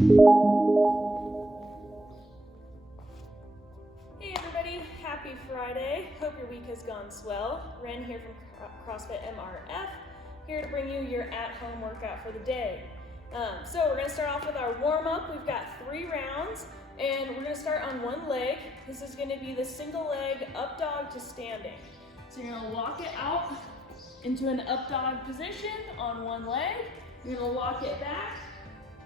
Hey everybody, happy Friday. Hope your week has gone swell. Ren here from CrossFit MRF, here to bring you your at-home workout for the day. So we're going to start off with our warm-up. We've got 3 rounds, and we're going to start on one leg. This is going to be the single leg up dog to standing. So you're going to walk it out into an up dog position on one leg. You're going to walk it back,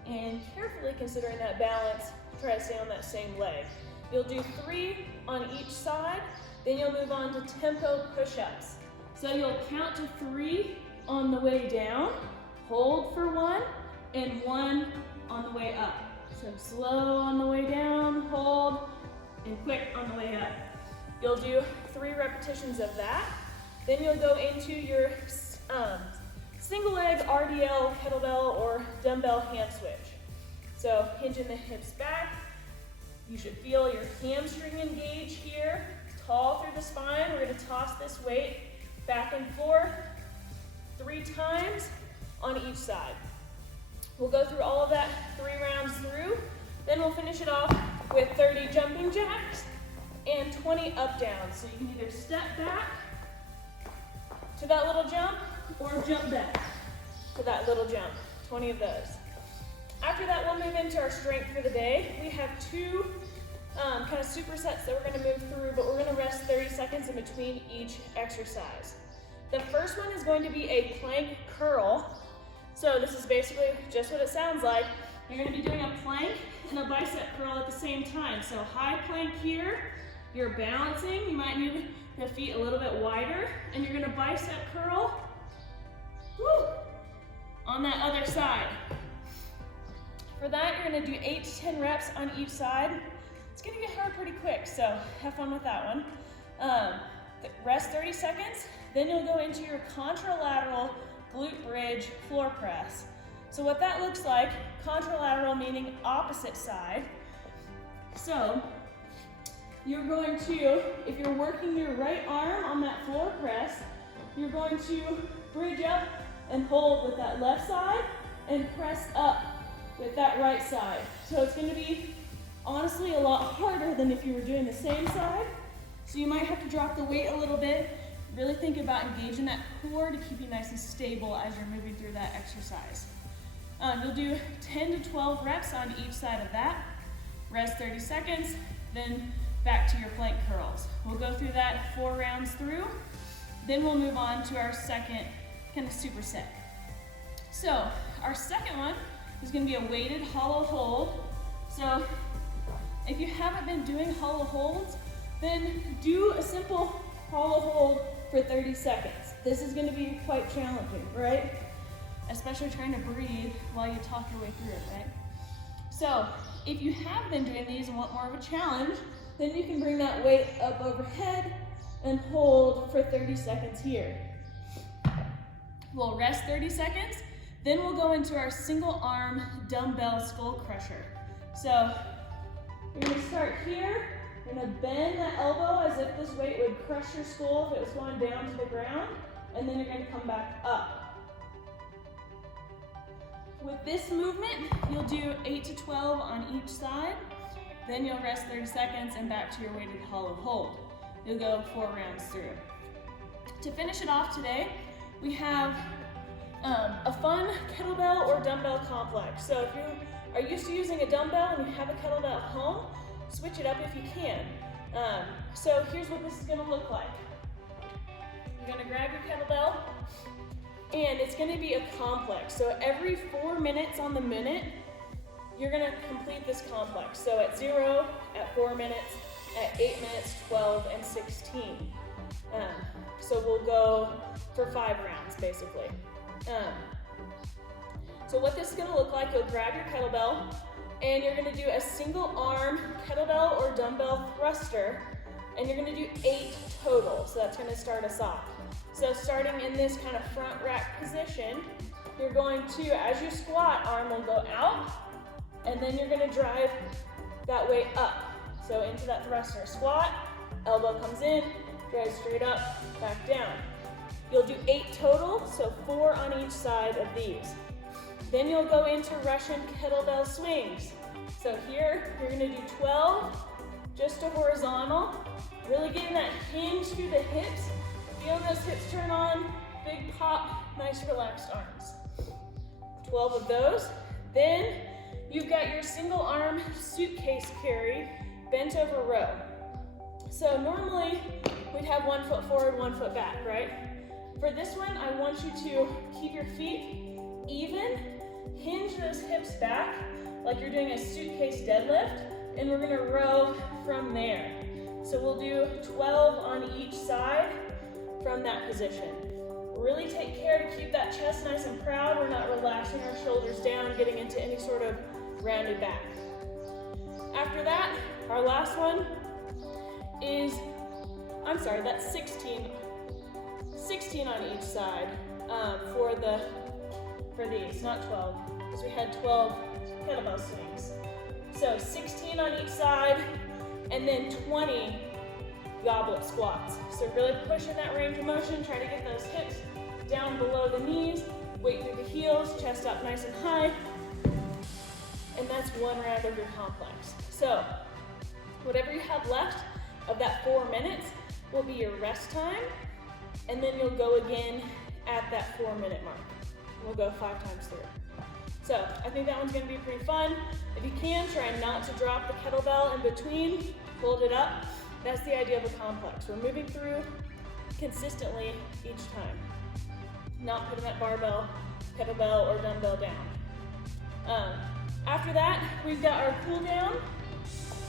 and carefully considering that balance, try to stay on that same leg. You'll do 3 on each side, then you'll move on to tempo push-ups. So you'll count to 3 on the way down, hold for 1, and 1 on the way up. So slow on the way down, hold, and quick on the way up. You'll do 3 repetitions of that. Then you'll go into your single leg RDL, kettlebell, or dumbbell hand switch. So hinging the hips back. You should feel your hamstring engage here, tall through the spine. We're going to toss this weight back and forth 3 times on each side. We'll go through all of that 3 rounds through. Then we'll finish it off with 30 jumping jacks and 20 up downs. So you can either step back to that little jump or jump back to that little jump. 20 of those. After that, we'll move into our strength for the day. We have 2 kind of supersets that we're going to move through, but we're going to rest 30 seconds in between each exercise. The first one is going to be a plank curl. So this is basically just what it sounds like. You're going to be doing a plank and a bicep curl at the same time. So high plank here, you're balancing. You might need the feet a little bit wider, and you're going to bicep curl on that other side. For that, you're going to do 8 to 10 reps on each side. It's going to get hard pretty quick, so have fun with that one. Rest 30 seconds, then you'll go into your contralateral glute bridge floor press. So what that looks like, contralateral meaning opposite side. So you're going to, if you're working your right arm on that floor press, you're going to bridge up and hold with that left side and press up with that right side. So it's going to be honestly a lot harder than if you were doing the same side. So you might have to drop the weight a little bit. Really think about engaging that core to keep you nice and stable as you're moving through that exercise. You'll do 10 to 12 reps on each side of that. Rest 30 seconds, then back to your plank curls. We'll go through that 4 rounds through. Then we'll move on to our second kind of superset. So our second one is going to be a weighted hollow hold. So if you haven't been doing hollow holds, then do a simple hollow hold for 30 seconds. This is going to be quite challenging, right? Especially trying to breathe while you talk your way through it, right? So if you have been doing these and want more of a challenge, then you can bring that weight up overhead and hold for 30 seconds here. We'll rest 30 seconds. Then we'll go into our single arm dumbbell skull crusher. So you're going to start here. You're going to bend that elbow as if this weight would crush your skull if it was going down to the ground. And then you're going to come back up. With this movement, you'll do 8 to 12 on each side. Then you'll rest 30 seconds and back to your weighted hollow hold. You'll go 4 rounds through. To finish it off today, we have a fun kettlebell or dumbbell complex. So if you are used to using a dumbbell and you have a kettlebell at home, switch it up if you can. So here's what this is going to look like. You're going to grab your kettlebell, and it's going to be a complex. So every 4 minutes on the minute, you're going to complete this complex. So at 0, at 4 minutes, at 8 minutes, 12, and 16. So we'll go for 5 rounds, basically. So what this is going to look like, you'll grab your kettlebell, and you're going to do a single arm kettlebell or dumbbell thruster, and you're going to do 8 total. So that's going to start us off. So starting in this kind of front rack position, you're going to, as you squat, arm will go out, and then you're going to drive that weight up. So into that thruster. Squat, elbow comes in, drive straight up, back down. You'll do 8 total, so 4 on each side of these. Then you'll go into Russian kettlebell swings. So here, you're gonna do 12, just a horizontal, really getting that hinge through the hips, feeling those hips turn on, big pop, nice relaxed arms. 12 of those. Then you've got your single arm suitcase carry, bent over row. So normally we'd have 1 foot forward, 1 foot back, right? For this one, I want you to keep your feet even, hinge those hips back like you're doing a suitcase deadlift, and we're gonna row from there. So we'll do 12 on each side from that position. Really take care to keep that chest nice and proud. We're not relaxing our shoulders down and getting into any sort of rounded back. After that, our last one is, that's 16 on each side for these, not 12, because we had 12 kettlebell swings. So 16 on each side, and then 20 goblet squats. So really pushing that range of motion, trying to get those hips down below the knees, weight through the heels, chest up nice and high. And that's one round of your complex. So whatever you have left of that 4 minutes will be your rest time, and then you'll go again at that 4-minute mark. We'll go 5 times through. So I think that one's gonna be pretty fun. If you can, try not to drop the kettlebell in between, hold it up. That's the idea of a complex. We're moving through consistently each time. Not putting that barbell, kettlebell, or dumbbell down. After that, we've got our cool down.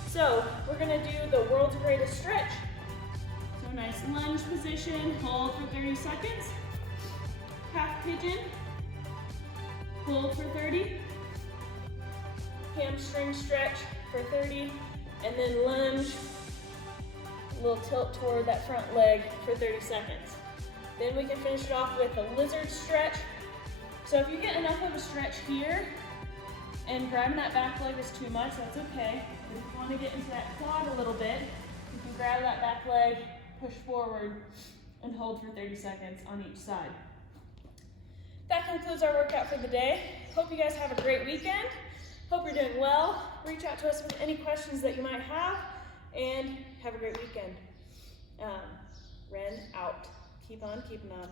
So we're gonna do the world's greatest stretch. So nice lunge position, hold for 30 seconds. Half pigeon, hold for 30. Hamstring stretch for 30, and then lunge, a little tilt toward that front leg for 30 seconds. Then we can finish it off with a lizard stretch. So if you get enough of a stretch here, and grabbing that back leg is too much, that's okay. If you want to get into that quad a little bit, you can grab that back leg, push forward, and hold for 30 seconds on each side. That concludes our workout for the day. Hope you guys have a great weekend. Hope you're doing well. Reach out to us with any questions that you might have, and have a great weekend. Ren out. Keep on keeping on.